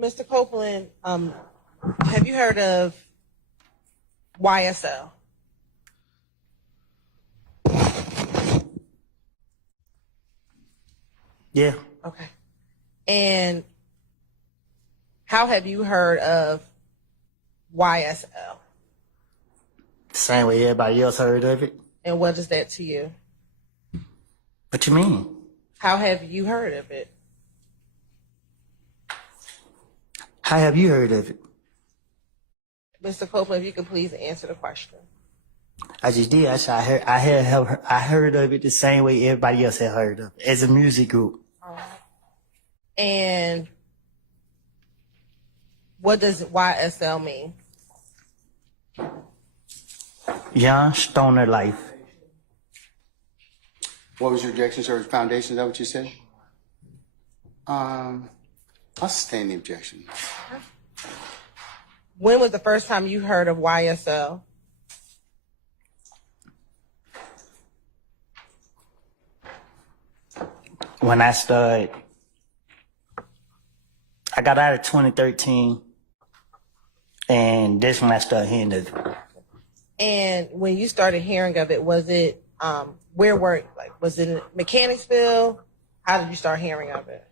Mr. Copeland, have you heard of YSL? Yeah. Okay. And how have you heard of YSL? The same way everybody else heard of it. And what is that to you? What you mean? How have you heard of it? How have you heard of it? Mr. Copeland, if you could please answer the question. I just did. I said I heard of it the same way everybody else had heard of it, as a music group. All right. And what does YSL mean? Young Stoner Life. What was your objection, sir? Foundation, is that what you said? I'll sustain the objection. When was the first time you heard of YSL? When I started, I got out of 2013, and that's when I started hearing of it. And when you started hearing of it, was it where were was it in Mechanicsville? How did you start hearing of it?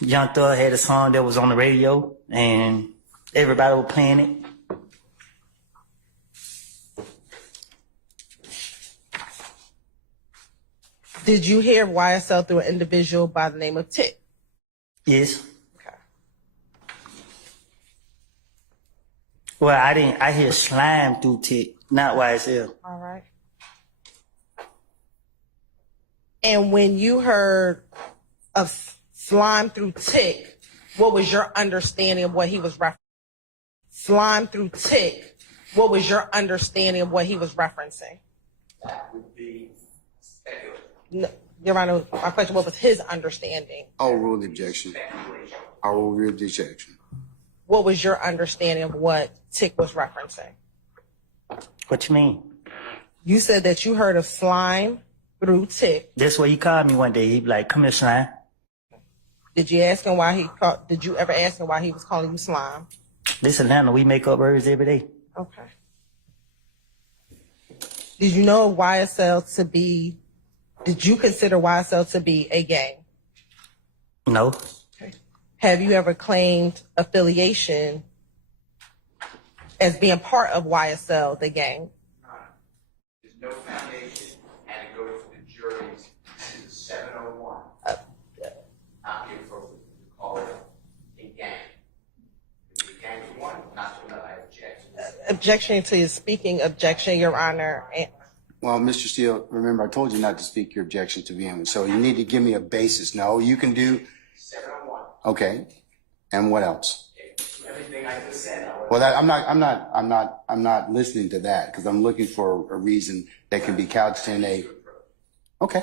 Young Thug had a song that was on the radio, and everybody was playing it. Did you hear YSL through an individual by the name of Tick? Yes. Okay. Well, I didn't. I hear Slime through Tick, not YSL. All right. And when you heard of Slime through Tick, what was your understanding of what he was referencing? Slime through Tick, what was your understanding of what he was referencing? That would be speculative. No, Your Honor, my question, what was his understanding? I'll rule the objection. I will rule the objection. What was your understanding of what Tick was referencing? What you mean? You said that you heard of Slime through Tick. That's what he called me one day. He be like, "Come here, Slime." Did you ask him why he called? Did you ever ask him why he was calling you Slime? This Atlanta, we make up words every day. Okay. Did you know YSL to be? Did you consider YSL to be a gang? No. Okay. Have you ever claimed affiliation as being part of YSL, the gang? There's no foundation, and it goes to the juries. This is 701. Not the appropriate to call it a gang. If the gang is one, not to another. I object. Objection to your speaking, objection, Your Honor. Well, Mr. Steele, remember I told you not to speak your objection to begin with, so you need to give me a basis. No, you can do 701. okay, and what else? Everything I just said. Well, I'm not listening to that because I'm looking for a reason that can be couched in a. Okay.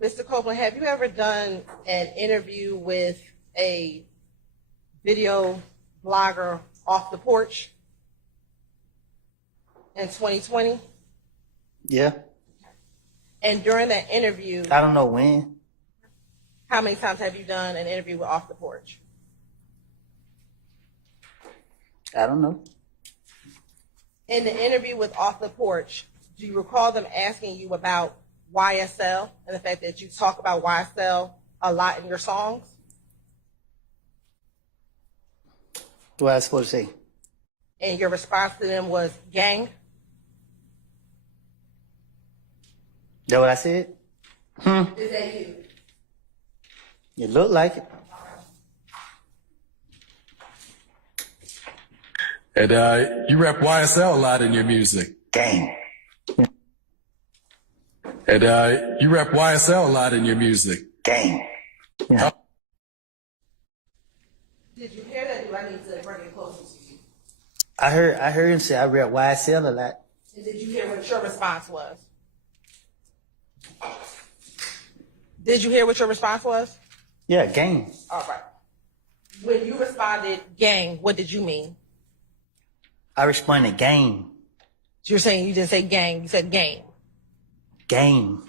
Mr. Copeland, have you ever done an interview with a video blogger off the porch in 2020? Yeah. And during that interview, I don't know when. how many times have you done an interview with Off the Porch? I don't know. In the interview with Off the Porch, do you recall them asking you about YSL and the fact that you talk about YSL a lot in your songs? What I supposed to say? And your response to them was gang? That what I said? Is that you? It looked like it. And you rap YSL a lot in your music. Gang. And you rap YSL a lot in your music. Gang. Yeah. Did you hear that? Do I need to bring it closer to you? I heard him say I rap YSL a lot. And did you hear what your response was? Did you hear what your response was? Yeah, gang. All right. When you responded gang, what did you mean? I responded gang. You're saying you didn't say gang, you said game. Game.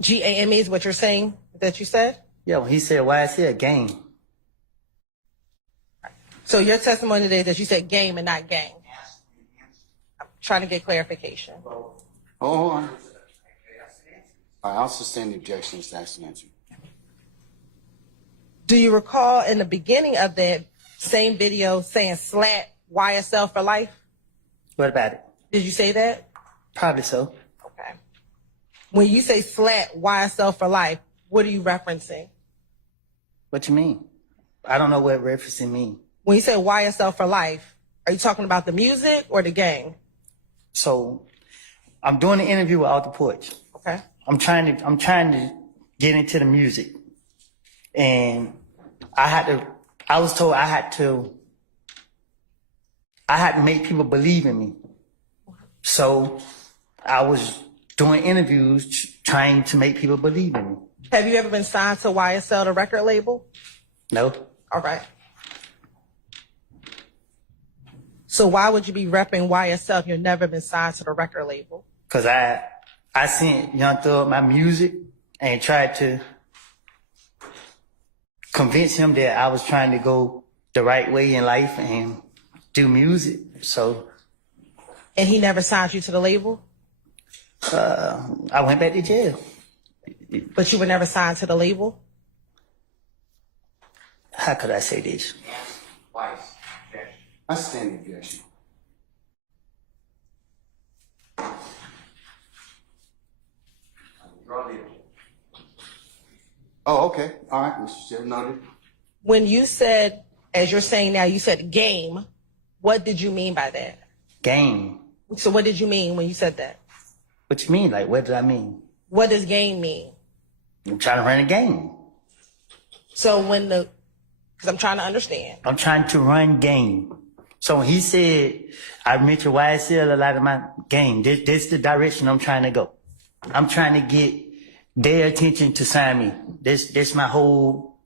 GAME is what you're saying that you said? Yeah, when he said YSL, game. So your testimony today is that you said game and not gang. I'm trying to get clarification. Oh, hold on. I'll sustain the objection. It's asked and answered. Do you recall in the beginning of that same video saying slat YSL for life? What about it? Did you say that? Probably so. Okay. When you say slat YSL for life, what are you referencing? What you mean? I don't know what referencing mean. When you say YSL for life, are you talking about the music or the gang? So I'm doing an interview with Off the Porch. Okay. I'm trying to get into the music. And I was told I had to make people believe in me. So I was doing interviews trying to make people believe in me. Have you ever been signed to YSL, the record label? No. All right. So why would you be repping YSL if you've never been signed to the record label? Cause I sent Young Thug my music and tried to convince him that I was trying to go the right way in life and do music. So. And he never signed you to the label? I went back to jail. But you were never signed to the label? How could I say this? Twice. Objection. I sustain the objection. Draw the objection. Oh, okay. All right, Mr. Chair, noted. When you said, as you're saying now, you said game, what did you mean by that? Game. So what did you mean when you said that? What you mean? Like, what did I mean? What does game mean? I'm trying to run a game. So because I'm trying to understand. I'm trying to run game. So when he said, I mentioned YSL a lot of my game, this the direction I'm trying to go. I'm trying to get their attention to sign me. This my whole,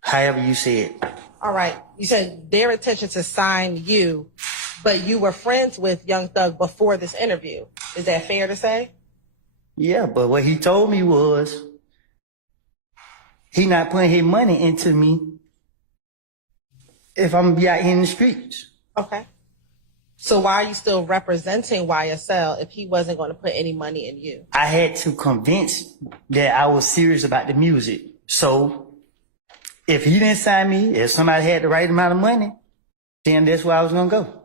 however you say it. All right. You said their intention to sign you, but you were friends with Young Thug before this interview. Is that fair to say? Yeah, but what he told me was he not putting his money into me if I'm be out here in the streets. Okay. So why are you still representing YSL if he wasn't going to put any money in you? I had to convince that I was serious about the music. So if he didn't sign me, if somebody had the right amount of money, then that's where I was going to go.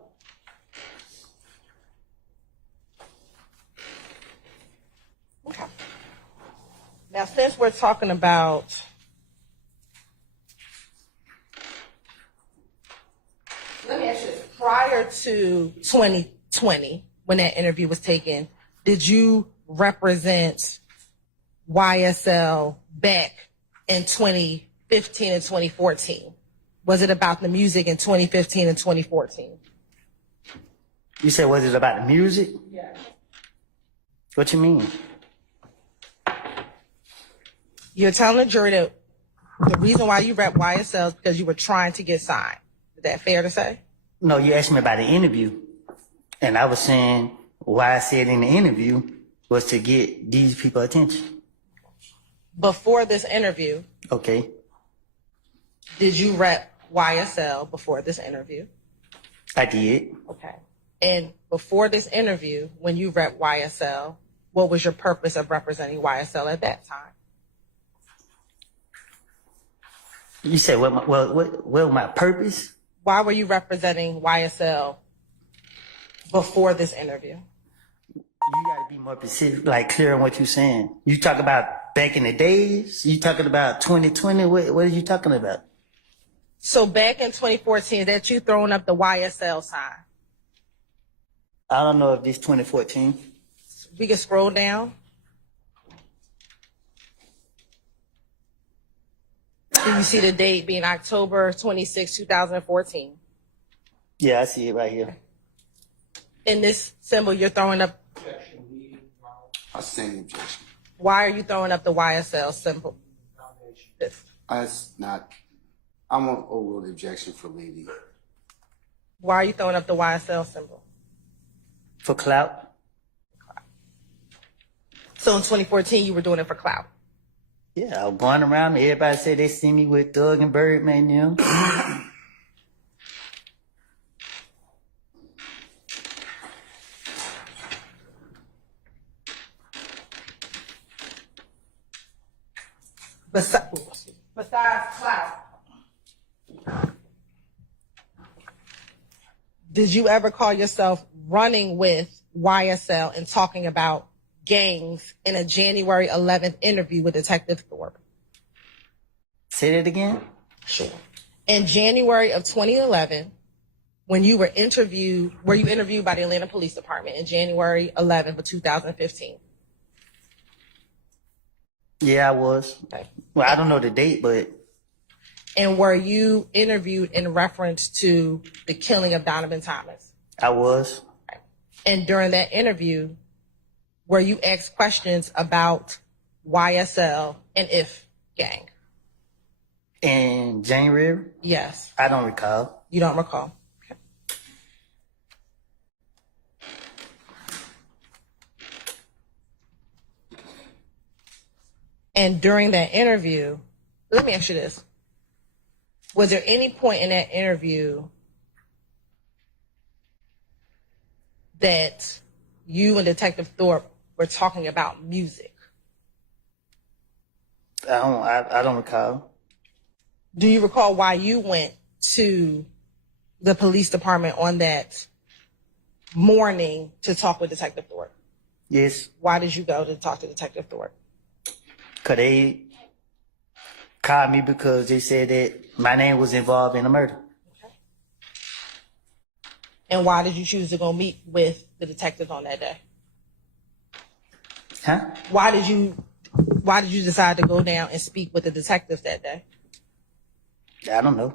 Okay. Now, since we're talking about let me ask you this. Prior to 2020, when that interview was taken, did you represent YSL back in 2015 and 2014? Was it about the music in 2015 and 2014? You said, was it about the music? Yeah. What you mean? You're telling the jury that the reason why you rep YSL is because you were trying to get signed. Is that fair to say? No, you asked me about the interview. And I was saying why I said in the interview was to get these people attention. Before this interview, Okay. did you rep YSL before this interview? I did. Okay. And before this interview, when you rep YSL, what was your purpose of representing YSL at that time? You said what was my purpose? Why were you representing YSL before this interview? You gotta be more specific, like clear on what you're saying. You talk about back in the days? You talking about 2020? What are you talking about? So back in 2014, is that you throwing up the YSL sign? I don't know if this 2014. We can scroll down. Do you see the date being October 26, 2014? Yeah, I see it right here. In this symbol, you're throwing up. I sustain the objection. Why are you throwing up the YSL symbol? That's not. I'm gonna overrule the objection for leading. Why are you throwing up the YSL symbol? For clout? So in 2014, you were doing it for clout. Yeah, I was going around. Everybody said they see me with Doug and Birdman, you know. Besides clout, did you ever call yourself running with YSL and talking about gangs in a January 11th interview with Detective Thorpe? Say that again? Sure. In January of 2011, when you were interviewed by the Atlanta Police Department in January 11th of 2015? Yeah, I was. Okay. Well, I don't know the date, but And were you interviewed in reference to the killing of Donovan Thomas? I was. And during that interview, were you asked questions about YSL and IF gang? In January? Yes. I don't recall. You don't recall? Okay. And during that interview, let me ask you this. Was there any point in that interview that you and Detective Thorpe were talking about music? I don't recall. Do you recall why you went to the police department on that morning to talk with Detective Thorpe? Yes. Why did you go to talk to Detective Thorpe? Because they called me because they said that my name was involved in a murder. Okay. And why did you choose to go meet with the detectives on that day? Huh? Why did you decide to go down and speak with the detectives that day? I don't know.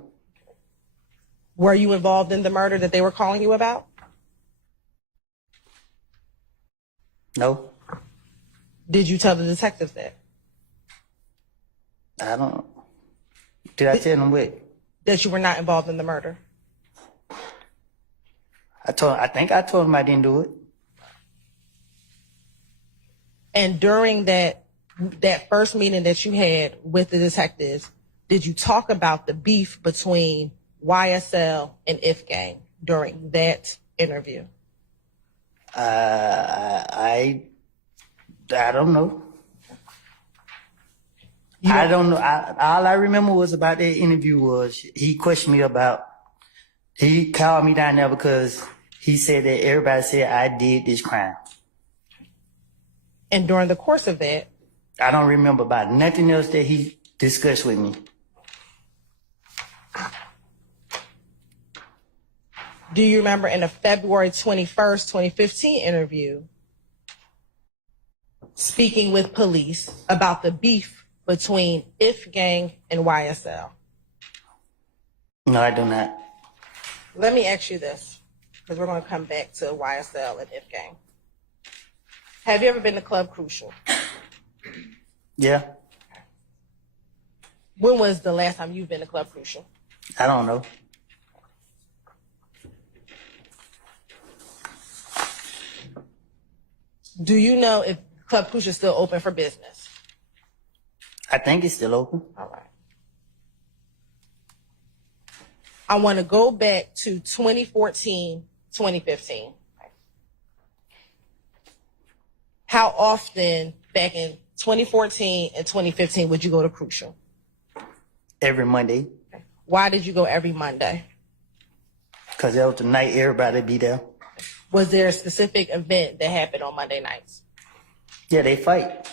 Were you involved in the murder that they were calling you about? No. Did you tell the detectives that? I don't. Did I tell them what? That you were not involved in the murder? I think I told them I didn't do it. And during that first meeting that you had with the detectives, did you talk about the beef between YSL and IF gang during that interview? I don't know. I don't know. All I remember was about that interview was he questioned me about. He called me down there because he said that everybody said I did this crime. And during the course of that, I don't remember about nothing else that he discussed with me. do you remember in a February 21st, 2015 interview, speaking with police about the beef between IF gang and YSL? No, I do not. Let me ask you this, because we're going to come back to YSL and IF gang. Have you ever been to Club Crucial? Yeah. When was the last time you've been to Club Crucial? I don't know. Do you know if Club Crucial is still open for business? I think it's still open. All right. I want to go back to 2014, 2015. How often back in 2014 and 2015 would you go to Crucial? Every Monday. Why did you go every Monday? Because that was the night everybody be there. Was there a specific event that happened on Monday nights? Yeah, they fight.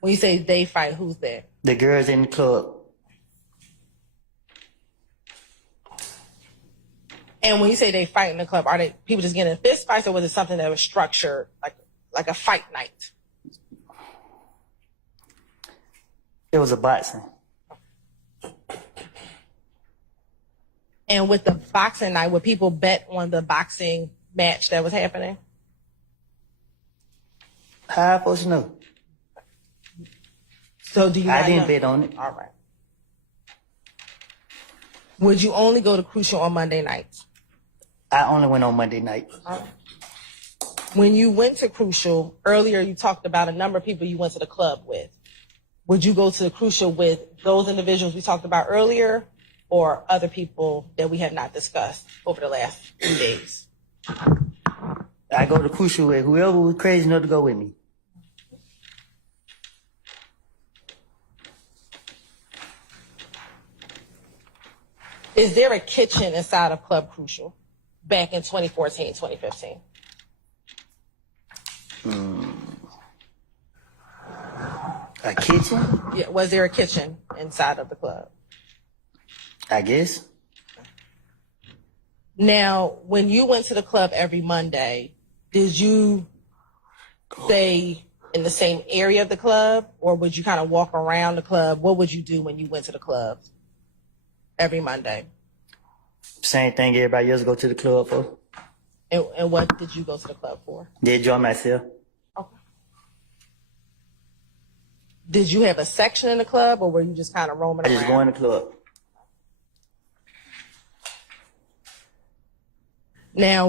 When you say they fight, who's there? The girls in the club. And when you say they fight in the club, are they people just getting in fist fights, or was it something that was structured, like a fight night? It was a boxing. And with the boxing night, would people bet on the boxing match that was happening? How I supposed to know? So do you I not didn't know? bet on it. All right. Would you only go to Crucial on Monday nights? I only went on Monday night. All right. When you went to Crucial, earlier you talked about a number of people you went to the club with. Would you go to the Crucial with those individuals we talked about earlier or other people that we have not discussed over the last few days? I go to Crucial with whoever was crazy enough to go with me. Is there a kitchen inside of Club Crucial back in 2014, 2015? A kitchen? Yeah, was there a kitchen inside of the club? I guess. Now, when you went to the club every Monday, did you stay in the same area of the club, or would you kind of walk around the club? What would you do when you went to the club every Monday? Same thing everybody else go to the club for. And what did you go to the club for? Did enjoy myself. Okay. Did you have a section in the club, or were you just kind of roaming I around? just go in the club. Now,